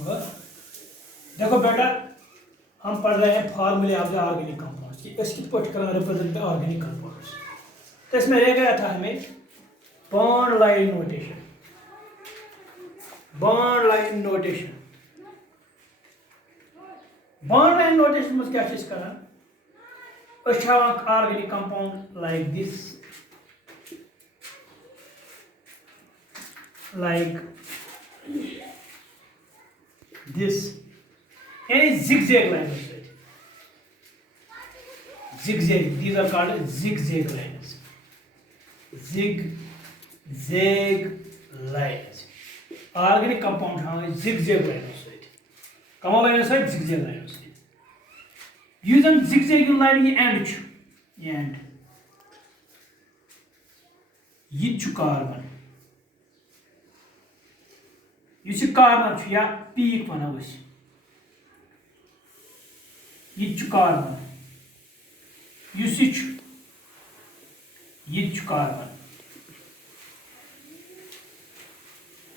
होगा। देखो बेटा, हम पढ़ रहे हैं फार्मूले ऑफ द ऑर्गेनिक कंपाउंड्स कि इस कित पट कर रिप्रेजेंट द ऑर्गेनिक कंपाउंड्स। तो इसमें रह गया था हमें bond line notation. Bond line notation में क्या चीज करना, organic compound like this, like this, any zigzag lines, zigzag, these are called zigzag lines, zigzag lines, organic compound हाँ zigzag lines कमा lines है zigzag lines using zigzag line ये end छु, ये end ये छु carbon यह कार्बन या पीक वनो यह कार्बन यह कार्बन।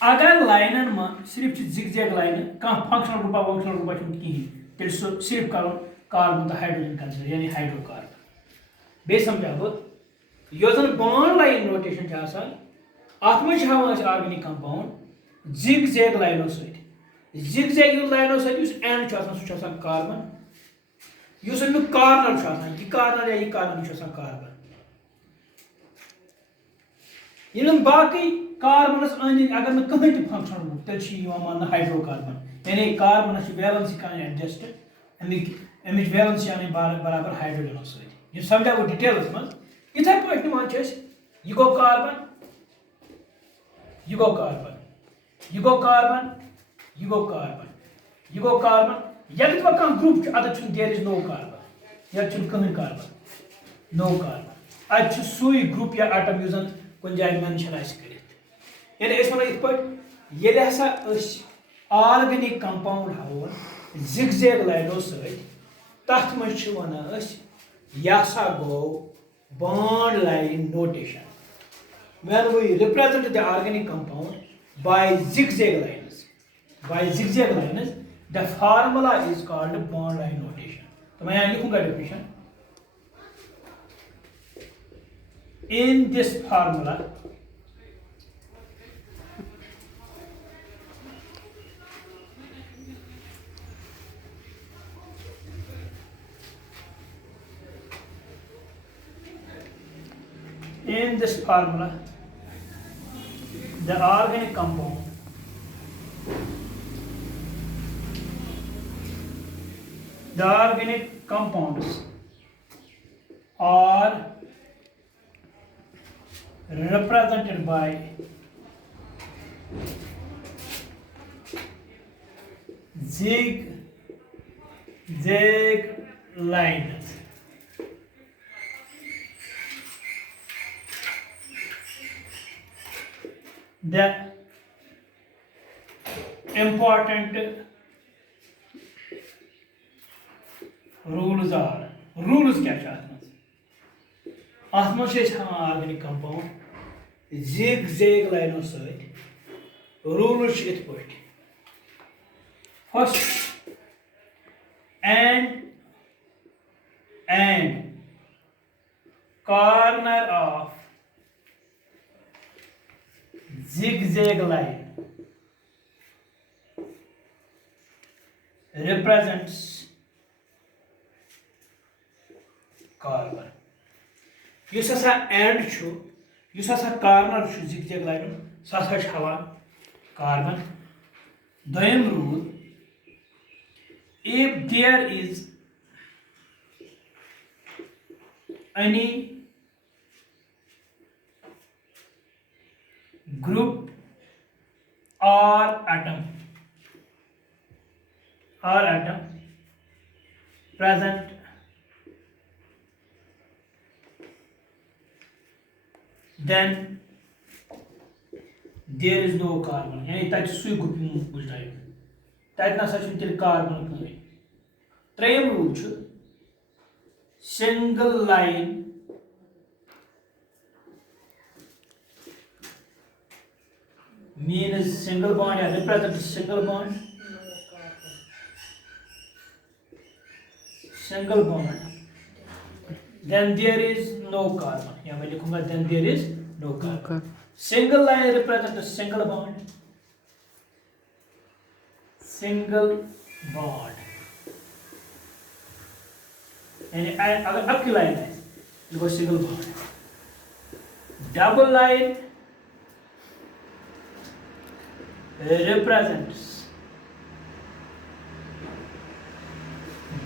अगर लाइन में सिर्फ जिगजैग लाइन कह फंक्शनल ग्रुपा कहें तेल सिर्फ कर कार्बन तो हाइड्रोजन कंसिडर यानी हाइड्रोकार्बन। बे समझा बह यह बॉन्ड लाइन नोटेशन अत मे ऑर्गेनिक कंपाउंड जिगजैग लाइनों जिगजैग लाइनों एंड सह कार्बन कार्नर यह कार्नर या यह कार्नर कार्बन। इन बाकी कार्बनस अंद अगर ना कहीं फंक्शनल ग्रुप तेल मान हाइड्रोकार्बन यानी कार्बनस वैलेंसी कर एडजस्ट अमिच वैलेंसी आने बराबर हाइड्रोजन सह समझा वो डिटेल्स मज इथे पे मान यह गो कार्बन यह गो कार्बन यह गो कार्बन यह गो कार्बन यह गो कार्बन ये कह ग्रुप अद देर इज नो कार्बन ये कहीं कार्बन नो कार्बन अत सुई ग्रुप या आटम युस कुछ जाए मेंशन कर यानी वन ये हसा ऑर्गेनिक कंपाउंड हावन जिगजैग लाइनों सत मज वन यह गो bond line notation when we represent the organic compound by zigzag lines the formula is called bond line notation। तो मैं यहाँ लिखूंगा definition in this formula the organic compounds are represented by zigzag lines। The important rules are क्या organic compound zigzag लाइनों rules इत पे first and corner of zigzag line represents carbon। युस हसा एंड छु युस हसा कार्नर छु zigzag line सह हवा कार्बन। दोयम rule, if there is any group or atom present then there is no carbon यानी तक सुई ग्रुप बुझाई तक ना सच तेल कार्बन कहीं। त्रेम रूल छु single line means single bond या represent single bond single bond, then there is no carbon. या मैं लिखूंगा then there is no carbon. Single line represents a single bond. Single bond. यानी अगर अब की लाइन है देखो single bond. Double line represents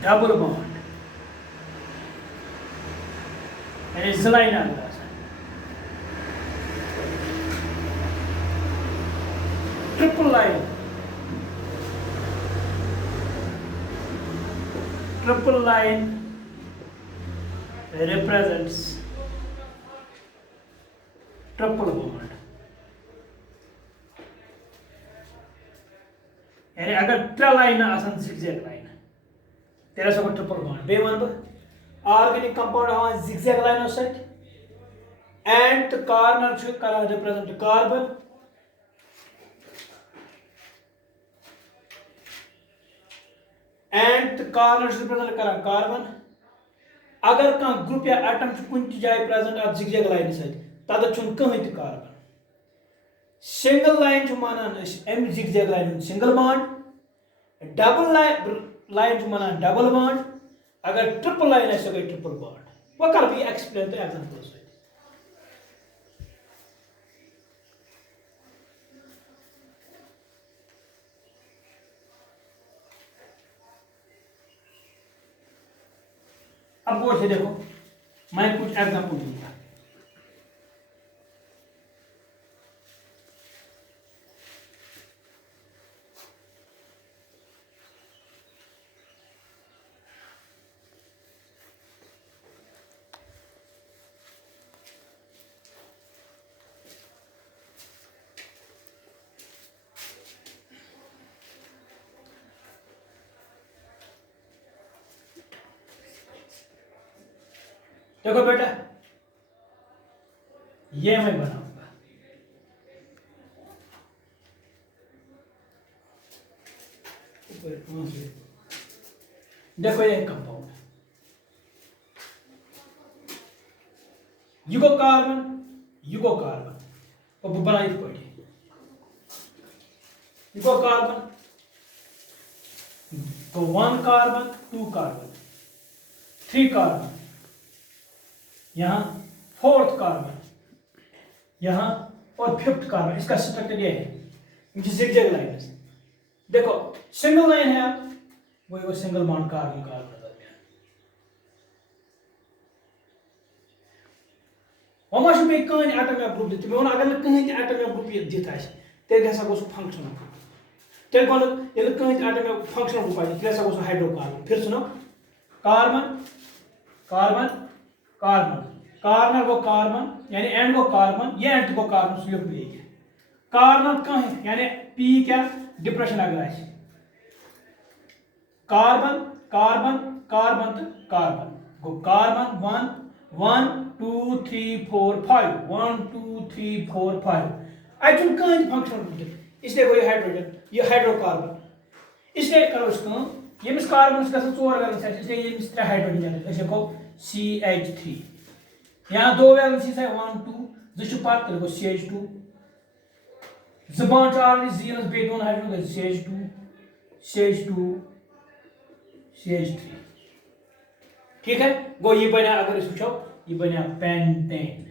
double bond. यानी इस लाइन आ गया triple line. Triple line represents triple bond. यानी अगर त्रे लाइन आसान zigzag लाइन तेरा सब ट्रिपल बॉन्ड बे वन ऑर्गेनिक कंपाउंड हमारे zigzag लाइनों से एंड कार्नर छु करा रिप्रेजेंट कार्बन एंड कार्नर छु रिप्रेजेंट करा कार्बन. अगर का ग्रुप या एटम छु कुन जाय प्रेजेंट आ zigzag लाइन से तद छु कहीं त कार्बन. सिंगल लाइन छु मानन एम zigzag line single bond. Double line छु मानन डबल बॉन्ड. अगर ट्रिपल लाइन है गई ट्रिपल बॉन्ड. वो कर भी एक्सप्लेन तो एग्जांपल से. अब वो से देखो मैं कुछ एग्जांपल दूंगा. देखो बेटा ये मैं बनाऊंगा. देखो ये कंपाउंड है. युगो कार्बन अब बनाई पड़ी. युगो कार्बन तो 1 कार्बन 2 कार्बन 3 कार्बन यहाँ 4th कार्बन यहाँ और 5th कार्बन. इसका स्ट्रक्चर ये है zigzag लाइन है. देखो सिंगल लाइन है वो सिंगल बॉन्ड कार्बन कार्बन दरमियान. वमा छु मे कहीं एटम या ग्रुप दित. मैं वन अगर कहीं एटम या ग्रुप दित आस तेल गसा गो फंक्शनल. तेल कोन ये कहीं एटम या फंक्शनल ग्रुप आस तेल गसा गो हाइड्रोकार्बन. फिर सुनो कार्बन कार्बन कार्बन कार्बन को कार्बन यानी एंड को कार्बन ये एंड को कार्बन से लिख लीजिए. कार्बन कहाँ है यानी पी क्या डिप्रेशन अगर आए कार्बन कार्बन कार्बन तो कार्बन गो कार्बन 1 2 3 4 5 1 2 3 4 5 आई कहीं फंक्शन. इसलिए वो ये हाइड्रोजन ये हाइड्रोकार्बन. इसलिए करो इसको यमिस कार्बन का 4 वैलेंस है इसलिए यमिस 3 हाइड्रोजन है. इसको CH3 यहाँ 2 वैलेंसी है 1 2 जो पार्ट करो CH2 जबान ऑलरेडी जीनस बे दोन हाइड्रोजन CH2 CH3. ठीक है गो ये बना अगर इस वुचो ये बना पेंटेन.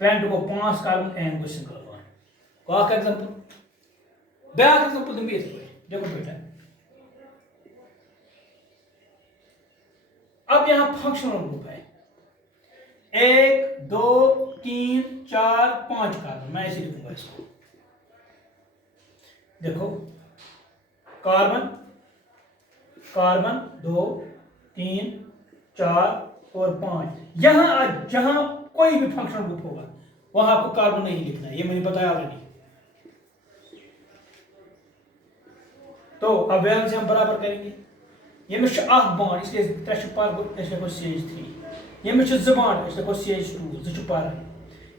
पेंट को 5 कार्बन एन को सिंगल बॉन्ड. को एक एग्जांपल बैक एग्जांपल दूंगी इस पे. देखो बेटा अब यहाँ फंक्शनल ग्रुप है 1 2 3 4 5 कार्बन. मैं ऐसे लिखूंगा इसको. देखो कार्बन कार्बन 2 3 4 और 5 यहां जहां कोई भी फंक्शनल ग्रुप होगा वहां आपको कार्बन नहीं लिखना है. ये मैंने बताया ऑलरेडी. तो अब वैलेंस हम बराबर करेंगे. ये में बॉन्ड इसलिए 3 पार इसलिए CH3. ये में 2 बॉन्ड इसलिए CH2 2 पार.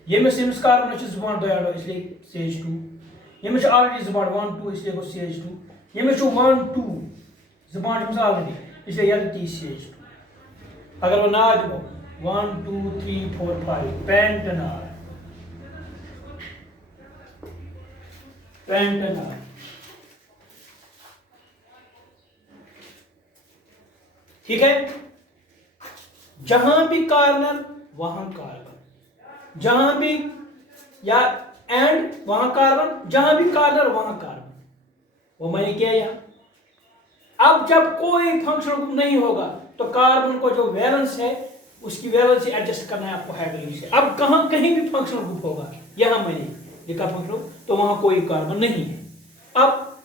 ये में सिम्स कार्बन 2 बॉन्ड 2 इसलिए CH2. ये में ऑलरेडी 2 बॉन्ड 1 2 इसलिए CH2. ये में 1 2 बॉन्ड ऑलरेडी इसलिए यह TCH2। अगर वो ना दो 1 2 3 4 5 पेंटेनॉल, पेंटेनॉल। ठीक है, जहां भी कार्बन वहां कार्बन, जहां भी या एंड वहां कार्बन, जहां भी कार्बन वहां कार्बन, वो मैंने किया यहां। अब जब कोई फंक्शनल ग्रुप नहीं होगा तो कार्बन को जो वैलेंस है उसकी वैलेंसी एडजस्ट करना है आपको हाइड्रोजन से। अब कहीं भी फंक्शनल ग्रुप होगा, यहां मैंने लिखा फंक्शनल, तो वहां कोई कार्बन नहीं है। अब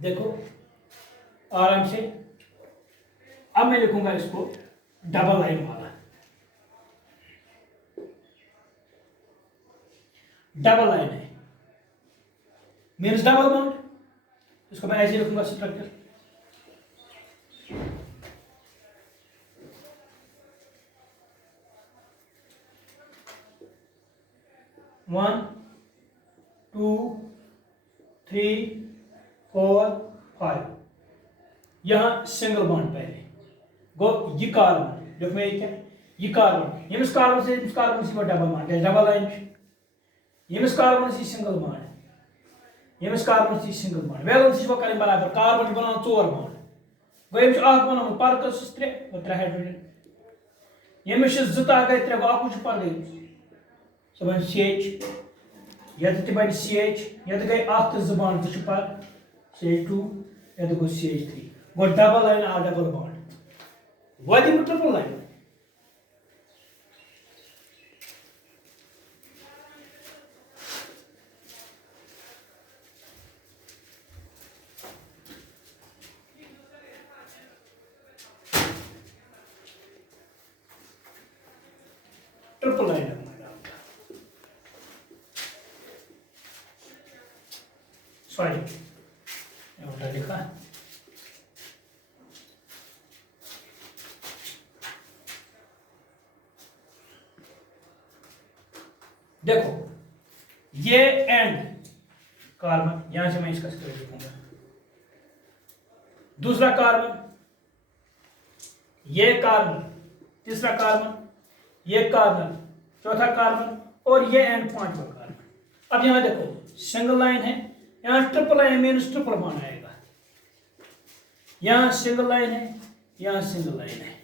देखो आराम से, अब मैं लिखूंगा इसको डबल लाइन वाला, डबल लाइन है मीन्स डबल बॉन्ड। इसको मैं ऐसे लिखूंगा structure, one two three four five, यहां सिंगल बॉन्ड पहले गो, ये कार्बन देखो मैं क्या, ये कार्बन यमिस कार्बन से डबल बॉन्ड, डबल लाइन, यमिस कार्बन से सिंगल बॉन्ड, यमिस कार्बन से सिंगल बॉन्ड, वैलेंस वो करें बराबर, कार्बन बनाना 4 बॉन्ड गो, यमिस आख बनाना पार्कस 3 और 3 हाइड्रोजन, यमिस 2 गए 3 गो आख पर गई सो बन CH, यत बन CH, यत गए 8 तो 2 बॉन्ड तो पर CH2, यत गो CH3 गो डबल लाइन आ डबल बॉन्ड, वह triple line. Triple line sorry उल्टा लिखा, देखो ये एंड कार्बन, यहां से मैं इसका स्ट्रक्चर लिखूंगा, दूसरा कार्बन, ये कार्बन, तीसरा कार्बन, ये कार्बन, चौथा कार्बन, और ये एंड 5वां कार्बन। अब यहां देखो सिंगल लाइन है, यहां triple line means triple bond आएगा, यहां सिंगल लाइन है, यहां सिंगल लाइन है,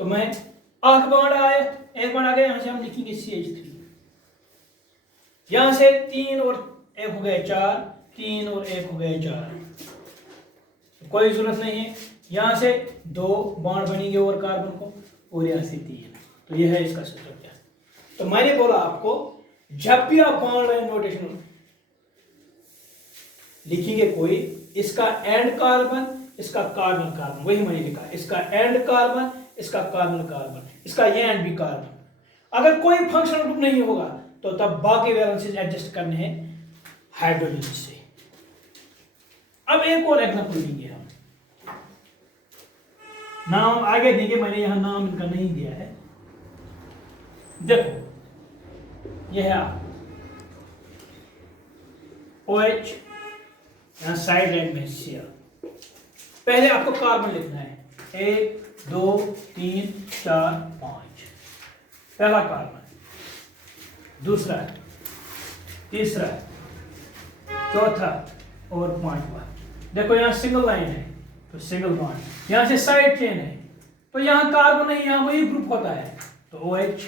तो मैं 8 बॉन्ड आए, एक बॉन्ड आ गया, यहां से हम लिखेंगे CH3, यहां से 3 और 1 हो गए 4, 3 और 1 हो गए 4, कोई जरूरत नहीं है, यहां से 2 बॉन्ड बनेंगे और कार्बन को, और यहां से 3, तो यह है इसका स्ट्रक्चर। तो मैंने बोला आपको जब भी आप बॉन्ड लाइन नोटेशन लिखेंगे कोई, इसका एंड कार्बन, इसका कार्बन कार्बन, वही मैंने लिखा, इसका एंड कार्बन, इसका कार्बन कार्बन, इसका ये एंड भी कार्बन। अगर कोई फंक्शनल ग्रुप नहीं होगा तो तब बाकी वैलेंसीज एडजस्ट करने हैं हाइड्रोजन से। अब एक और एग्जांपल लेंगे हम, नाम आगे देंगे, मैंने यहां नाम इनका नहीं दिया है। देखो यह है OH, यहां साइड एंड में Cl। पहले आपको कार्बन लिखना है, 1 2 3 4 5, पहला कार्बन, दूसरा, तीसरा, चौथा और 5वां। देखो यहां सिंगल लाइन है तो सिंगल बॉन्ड, यहां से साइड चेन है तो यहां कार्बन नहीं, यहां वही ग्रुप होता है तो OH,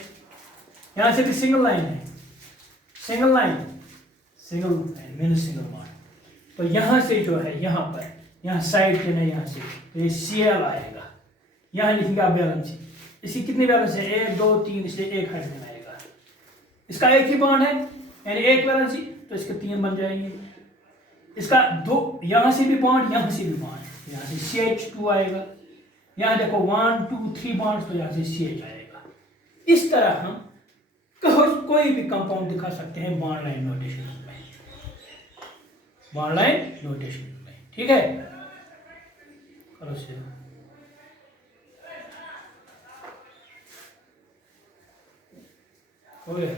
यहां से भी सिंगल लाइन है, single line, single line means single bond, तो यहां से जो है यहां पर, यहां साइड चेन है, यहां से तो ये Cl आएगा, यहां लिखेगा वैलेंसी, इसकी कितनी वैलेंसी है 1 2 3, इसलिए 1 हाइड्रोजन आएगा, इसका एक ही बॉन्ड है यानी 1 वैलेंसी, तो इसके 3 बन जाएंगे, इसका 2 यहां से भी बॉन्ड, यहां से भी बॉन्ड, यहां से CH2 आएगा, यहां देखो 1 2 3 बॉन्ड, तो यहां से CH आएगा। इस तरह हम कोई भी कंपाउंड दिखा सकते हैं बॉन्ड लाइन नोटेशन में, बॉन्ड लाइन नोटेशन में, ठीक है। करो से हो गया।